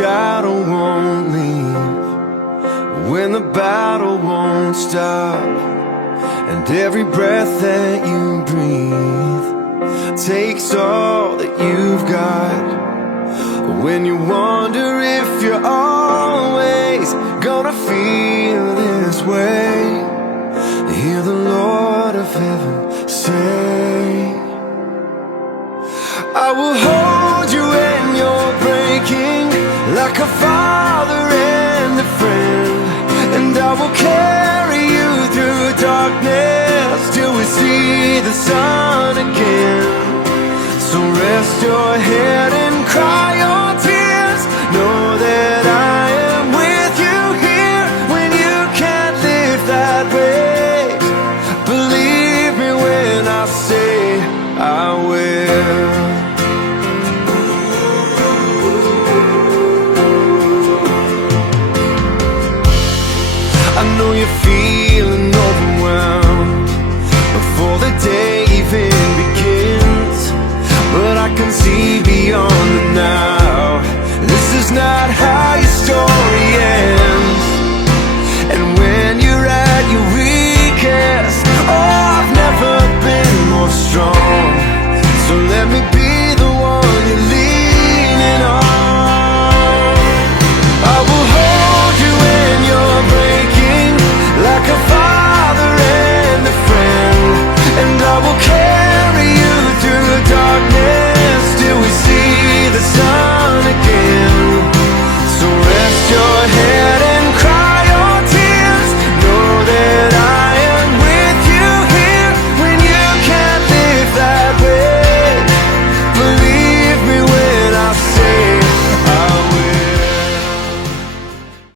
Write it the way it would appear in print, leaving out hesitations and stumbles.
shadow won't leave, when the battle won't stop, and every breath that you breathe takes all that you've got. When you wonder if you're always gonna feel this way, hear the Lord of heaven say, I will hold you when you're breaking, like a father and a friend, and I will carry you through darkness till we see the sun again. So rest your head